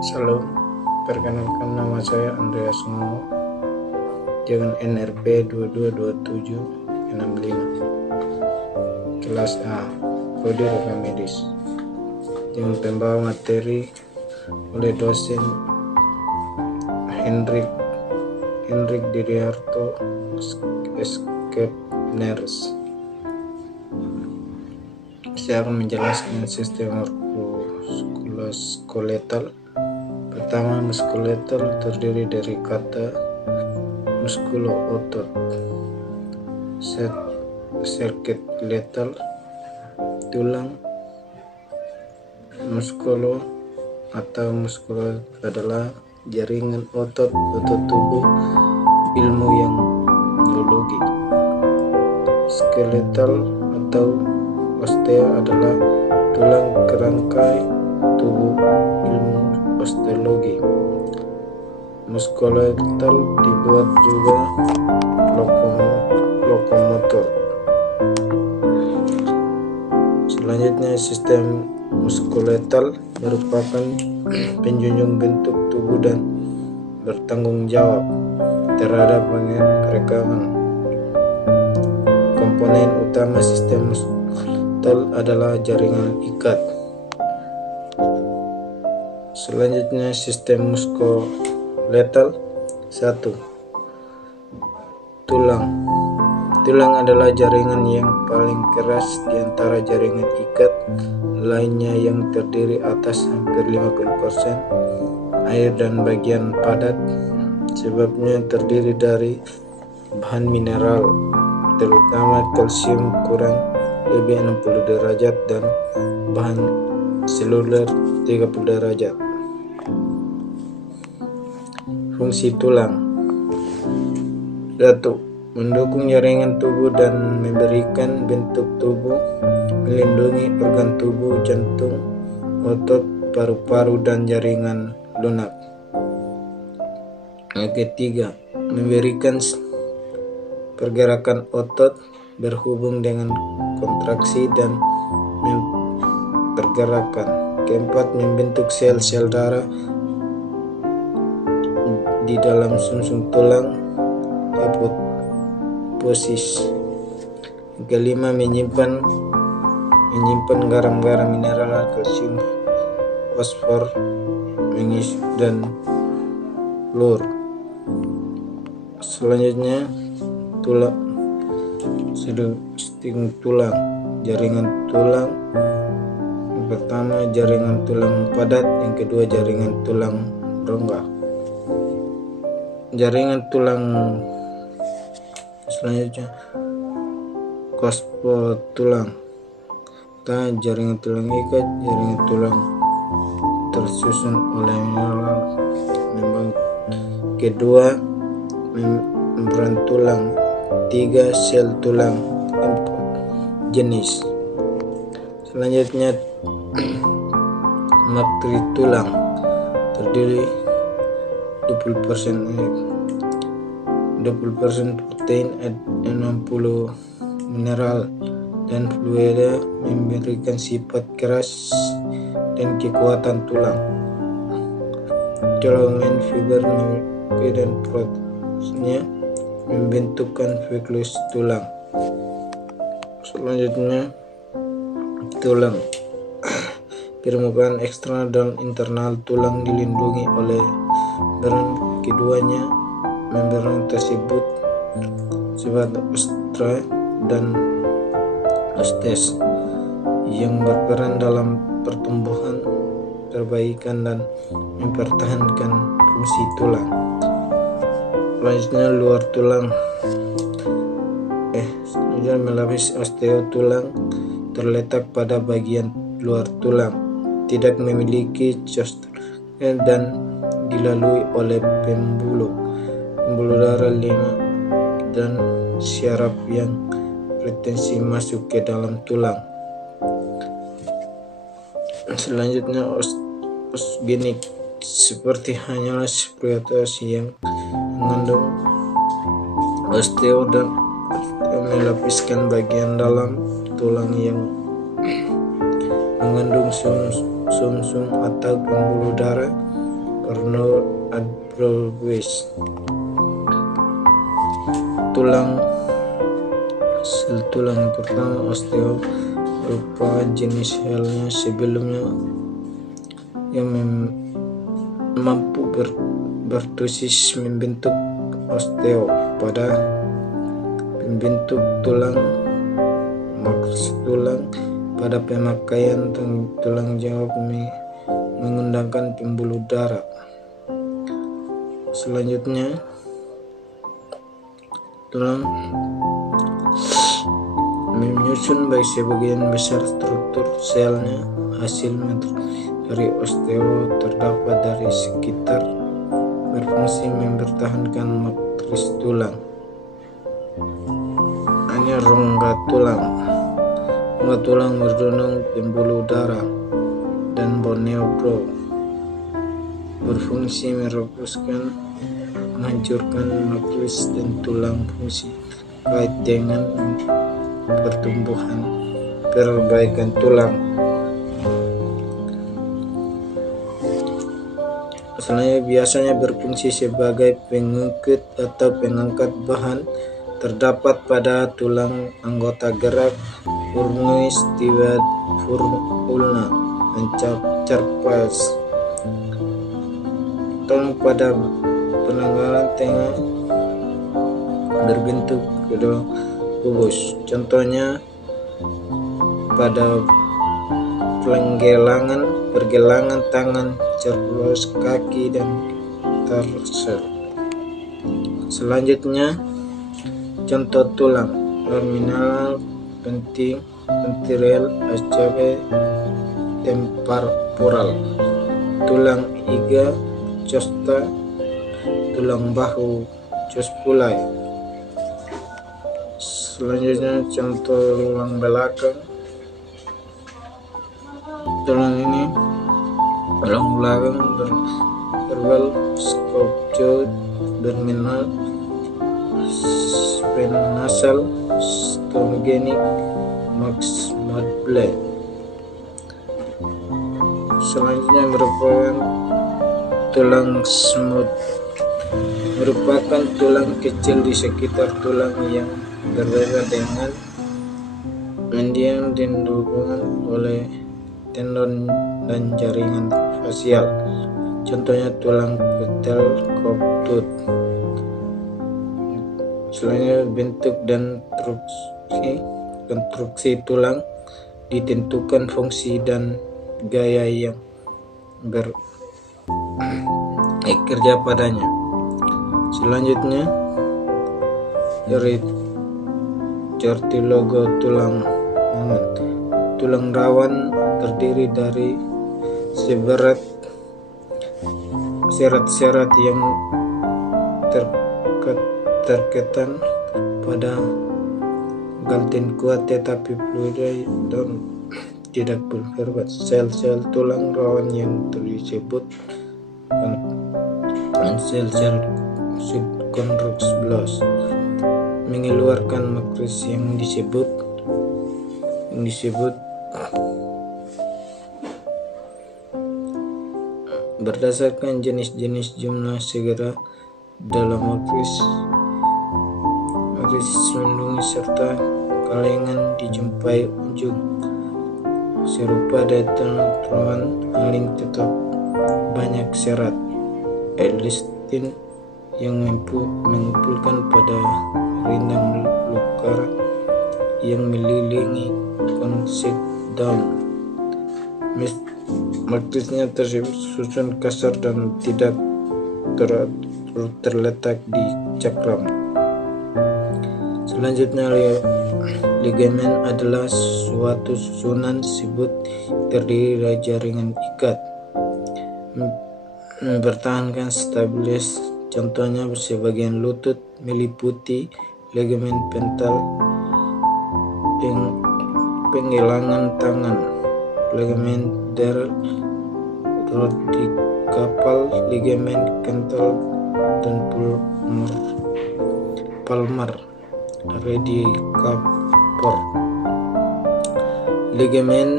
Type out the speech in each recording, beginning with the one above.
Salam, perkenalkan nama saya Andreas Ngomo dengan NRP 222765, kelas A, Prodi Rekam Medis, dengan pembawa materi oleh dosen Hendrik Diriarto Skepners. Saya akan menjelaskan sistem muskuloskeletal. Pertama, muskuloskeletal terdiri dari kata muskulo otot, skeletal tulang. Muskulo atau muskulo adalah jaringan otot tubuh ilmu yang biologi. Skeletal atau osteo adalah tulang kerangkai tubuh ilmu osteologi. Muskuloskeletal dibuat juga lokomotor. Selanjutnya, sistem muskuloskeletal merupakan penjunjung bentuk tubuh dan bertanggung jawab terhadap perekaman. Komponen utama sistem muskuloskeletal adalah jaringan ikat. Selanjutnya, sistem muskuloskeletal. 1. Tulang. Tulang adalah jaringan yang paling keras di antara jaringan ikat lainnya yang terdiri atas hampir 50% air dan bagian padat. Sebabnya terdiri dari bahan mineral, terutama kalsium kurang lebih 60 derajat dan bahan seluler 30 derajat. Fungsi tulang. 1. Mendukung jaringan tubuh dan memberikan bentuk tubuh, melindungi organ tubuh, jantung, otot, paru-paru, dan jaringan lunak. Yang ketiga, memberikan pergerakan otot berhubung dengan kontraksi dan pergerakan. Keempat, membentuk sel-sel darah di dalam sumsum tulang, hipofisis. Yang kelima, menyimpan garam-garam mineral, kalsium, fosfor, magnesium, dan fluor. Selanjutnya, sistem tulang. Jaringan tulang. Yang pertama, jaringan tulang padat. Yang kedua, jaringan tulang rongga. Jaringan tulang selanjutnya, kospo tulang. Jaringan tulang ikat. Jaringan tulang tersusun oleh mineral membangun. Kedua, membran tulang. 3. Sel tulang. 4. Jenis. Selanjutnya, materi tulang terdiri 20% protein, 60 mineral dan fluida, memberikan sifat keras dan kekuatan tulang. Colongan fiber dan proteinnya membentukkan nuklus tulang. Selanjutnya, tulang. Permukaan eksternal dan internal tulang dilindungi oleh membran. Keduanya membran tersebut sifat ostra dan ostes yang berperan dalam pertumbuhan, perbaikan, dan mempertahankan fungsi tulang. Selanjutnya, luar tulang. Selanjutnya, melapis osteo. Tulang terletak pada bagian luar tulang, tidak memiliki costel dan dilalui oleh pembuluh darah 5 dan syaraf yang bertensi masuk ke dalam tulang. Selanjutnya, osgenik, seperti hanyalah sekretasi yang mengandung osteo dan melapiskan bagian dalam tulang yang mengandung sumsum atau pembuluh darah Arnold Adroverse. Sel tulang pertama osteo berupa jenis helnya sebelumnya yang mampu berdosis membentuk osteo pada pembentuk tulang makrus tulang pada pemakaian tulang jawab menggunakan pembuluh darah. Selanjutnya tulang menyusun baik sebagian besar struktur selnya hasil dari osteo terdapat dari sekitar berfungsi mempertahankan matris tulang. Hanya rongga tulang berdunung pembuluh darah dan Borneo Bro berfungsi merumuskan menghancurkan matris dan tulang fungsi kait dengan pertumbuhan perbaikan tulang. Selanjutnya biasanya berfungsi sebagai pengungkit atau pengangkat bahan terdapat pada tulang anggota gerak ulnois tibial ulna dan carpus. Tulang pada penanggalan tengah berbentuk kedua kubus. Contohnya pada pergelangan tangan, carpus kaki dan tarsal. Selanjutnya contoh tulang terminal pentil ascape temporal, tulang iga costa, tulang bahu cospulai. Selanjutnya contoh tulang belakang. Tulang ini tulang belakang verbal sculpture terminal spinasal stomogenic max blade. Selanjutnya merupakan tulang smooth, merupakan tulang kecil di sekitar tulang yang berbeda dengan median dan dihubungkan oleh tendon dan jaringan fasial. Contohnya tulang petel koptut. Selanjutnya bentuk dan konstruksi tulang ditentukan fungsi dan gaya yang bekerja padanya. Selanjutnya cartilago tulang rawan terdiri dari serat-serat yang terketan pada galten kuat tetapi fluid dan tidak berverbat. Sel-sel tulang rawan yang disebut sel-sel subcontrux blos mengeluarkan matris yang disebut berdasarkan jenis-jenis jumlah segera dalam matris melindungi serta kalengan dijumpai ujung serupa datang aling tetap banyak serat elastin yang mengumpulkan pada rindang lukar yang melilingi konsep daun. Matrisnya tersusun kasar dan tidak terletak di cakram. Selanjutnya ligamen adalah suatu susunan sibut terdiri dari jaringan ikat mempertahankan stabilitas. Contohnya sebagian lutut meliputi ligamen pental, penggelangan tangan, ligamen rodicapal, ligamen kental dan palmar radicapor. Ligamen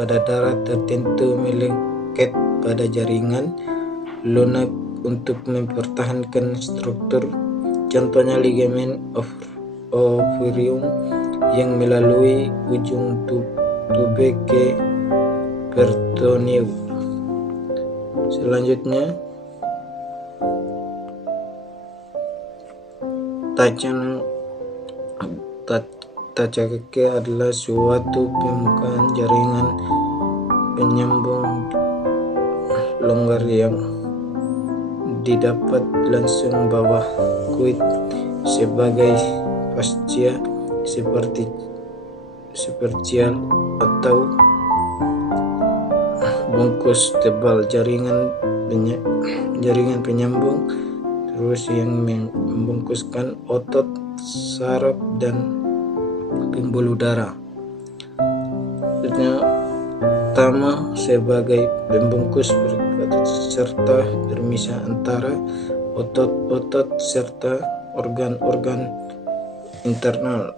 pada daerah tertentu melengket pada jaringan lunak untuk mempertahankan struktur, contohnya ligamen ovarium yang melalui ujung tube ke peritoneum. Selanjutnya, taca keke adalah suatu permukaan jaringan penyambung longgar yang didapat langsung bawah kuit sebagai fascia superficial atau bungkus tebal jaringan penyambung terus yang membungkuskan otot saraf dan pembuluh darah. Pertama, sebagai pembungkus serta permisah antara otot-otot serta organ-organ internal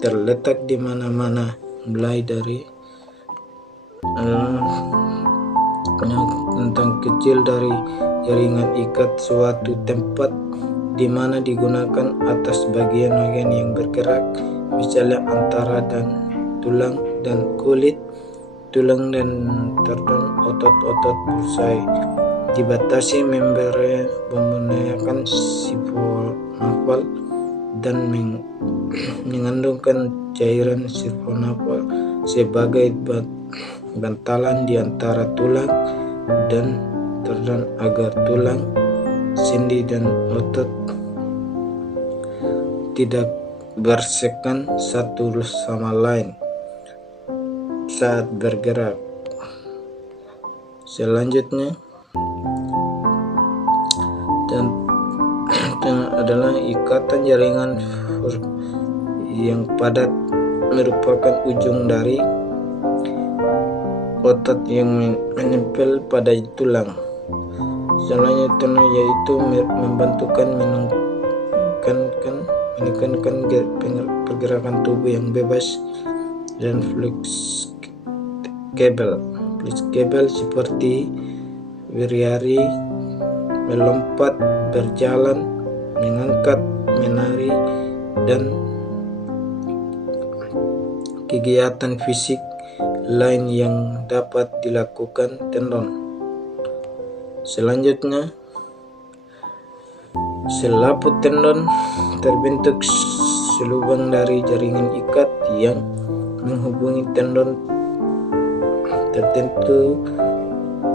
terletak di mana-mana, mulai dari tentang kecil dari jaringan ikat suatu tempat di mana digunakan atas bagian-bagian yang bergerak, misalnya antara dan tulang dan kulit, tulang dan tendon, otot-otot pusat, dibatasi membran menggunakan sifo-nafal dan mengandungkan cairan sifo-nafal sebagai bantalan di antara tulang dan tendon agar tulang, sendi dan otot tidak bersekan satu sama lain saat bergerak. Selanjutnya dan adalah ikatan jaringan yang padat merupakan ujung dari otot yang menempel pada tulang. Selanjutnya yaitu membantukan menekankan pergerakan tubuh yang bebas dan fleksibel seperti berlari, melompat, berjalan, mengangkat, menari, dan kegiatan fisik lain yang dapat dilakukan tendon. Selanjutnya, selaput tendon terbentuk selubang dari jaringan ikat yang menghubungi tendon tertentu,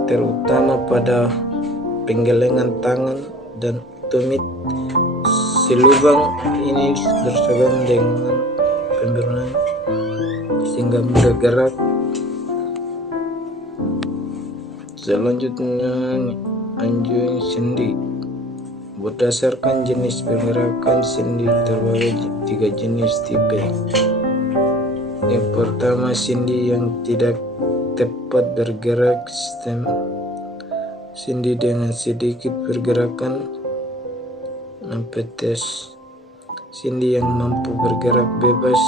terutama pada penggelengan tangan dan tumit. Selubang ini bersambung dengan pemberongan sehingga mudah gerak. Selanjutnya, anjing sendi. Berdasarkan jenis pergerakan sendi terbagi 3 jenis tipe. Yang pertama, sendi yang tidak tepat bergerak, sistem sendi dengan sedikit pergerakan, ampetes. Sendi yang mampu bergerak bebas,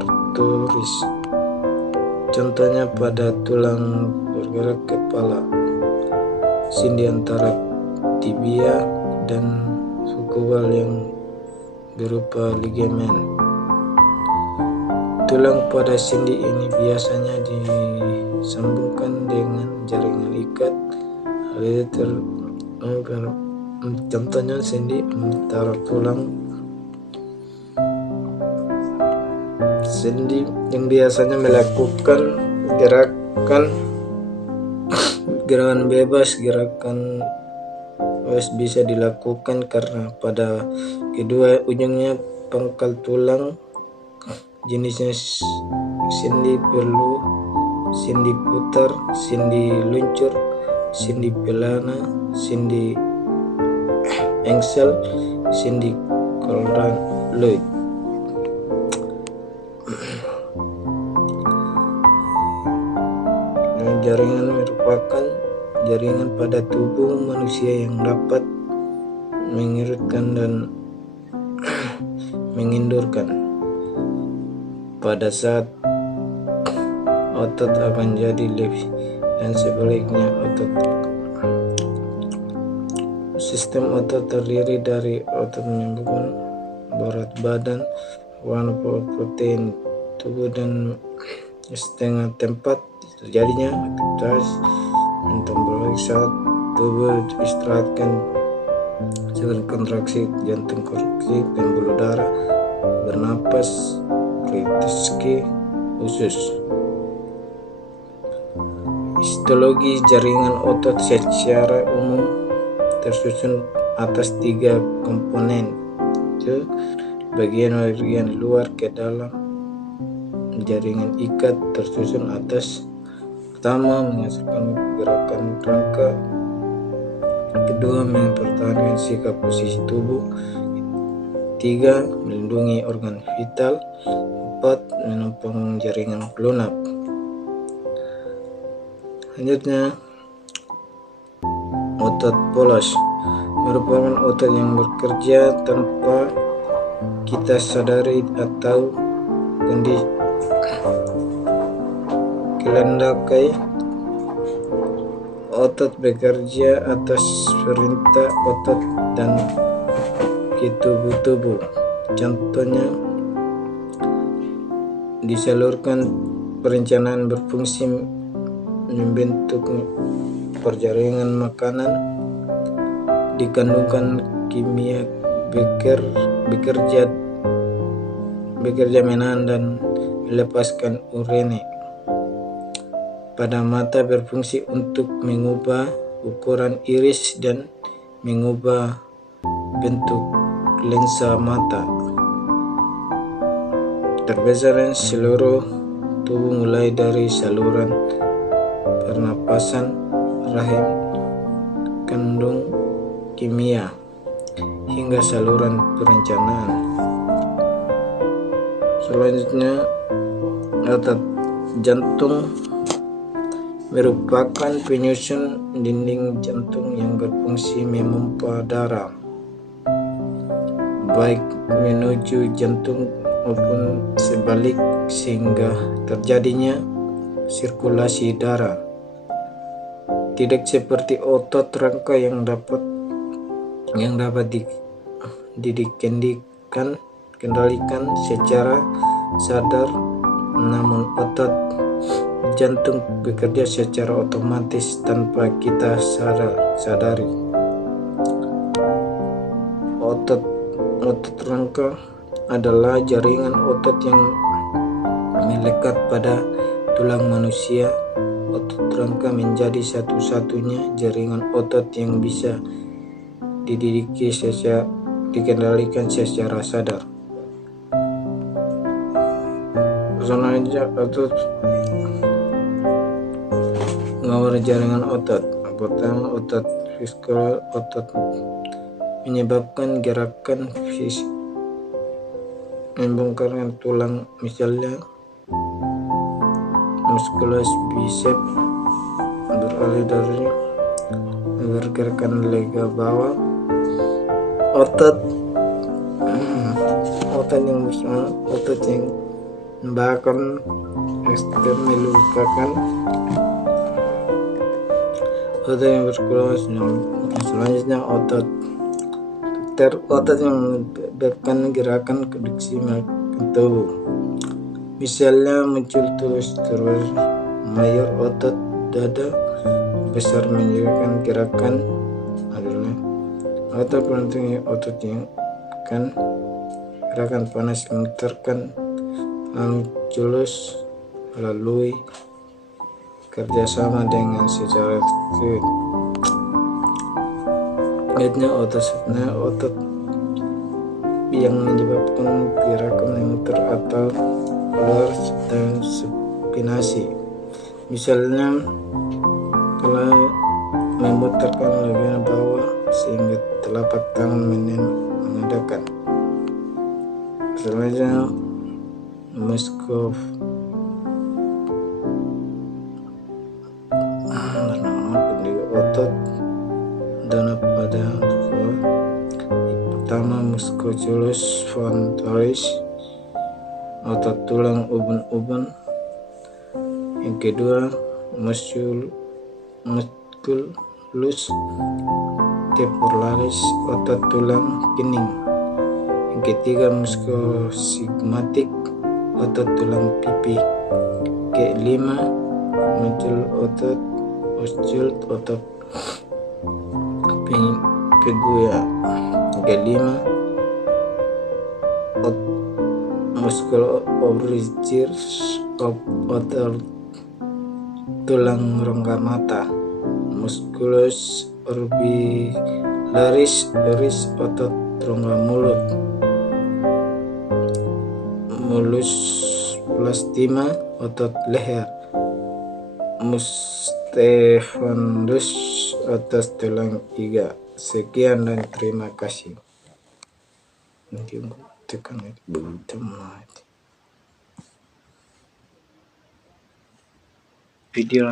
arteris. Contohnya pada tulang bergerak kepala, sendi antara tibia dan sukubal yang berupa ligamen. Tulang pada sendi ini biasanya disambungkan dengan jaringan ikat. Hal itu contohnya sendi antara tulang. Sendi yang biasanya melakukan gerakan bebas, gerakan bisa dilakukan karena pada kedua ujungnya pangkal tulang. Jenisnya sendi perlu, sendi putar, sendi luncur, sendi pelana, sendi engsel, sendi collared. Jaringan merupakan jaringan pada tubuh manusia yang dapat mengerutkan dan mengendurkan. Pada saat otot akan jadi lebih dan sebaliknya otot Sistem otot terdiri dari otot menyambungkan berat badan, warna protein tubuh, dan setengah tempat terjadinya aktivitas metabolic saat tubuh istirahatkan, seperti kontraksi jantung, koreksi pembuluh darah, bernapas, retensiki usus. Histologi jaringan otot secara umum tersusun atas 3 komponen, yaitu bagian luar ke dalam. Jaringan ikat tersusun atas: pertama, menghasilkan gerakan rangka; kedua, mempertahankan sikap posisi tubuh; tiga, melindungi organ vital; empat, menopang jaringan lunak. Selanjutnya, otot polos merupakan otot yang bekerja tanpa kita sadari atau kelendakai. Otot bekerja atas perintah otot dan ke tubuh. Contohnya, disalurkan perencanaan berfungsi membentuk perjaringan makanan, dikandungkan kimia bekerja menahan dan melepaskan urine. Pada mata berfungsi untuk mengubah ukuran iris dan mengubah bentuk lensa mata. Terbesar seluruh tubuh mulai dari saluran pernapasan, rahim, kandung kimia, hingga saluran perencanaan. Selanjutnya, otot jantung merupakan penyusun dinding jantung yang berfungsi memompa darah, baik menuju jantung maupun sebalik, sehingga terjadinya sirkulasi darah. Tidak seperti otot rangka yang dapat dikendalikan secara sadar, namun otot jantung bekerja secara otomatis tanpa kita sadari. Otot rangka adalah jaringan otot yang melekat pada tulang manusia. Otot rangka menjadi satu-satunya jaringan otot yang bisa dikendalikan secara sadar. Selanjutnya, pengawal jaringan otot. Pertama, otot fiskal. Otot menyebabkan gerakan fisik membongkarkan tulang, misalnya muskulus bicep, beralih dari bergerakkan lega bawah. Otot yang bahkan ekstern melukakan. Otot yang berkulus. Selanjutnya, otot yang menyebabkan gerakan konduksi tubuh, misalnya muncul terus mayor. Otot dada besar menyebabkan gerakan adalah otot pelanting. Otot yang kan gerakan panas memutarkan julus melalui kerjasama dengan secara aktif. Otot yang menyebabkan gerakan memutar atau keluar dan supinasi, misalnya kalau memutarkan bagian bawah sehingga telapak tangan menandakan. Selanjutnya, muskul otot dana pada pertama, musculus frontalis, otot tulang ubun-ubun. Yang kedua, musculus temporalis otot tulang kening. Yang ketiga muskulosigmatik otot tulang pipi. Kelima muncul otot osteal otot peguya. Kelima musculus obliquus otot tulang rongga mata. Musculus orbicularis otot rongga mulut. Mulus plastima otot leher. Mustefandus otot tulang iga. Sekian dan terima kasih. Nanti tekan begitu video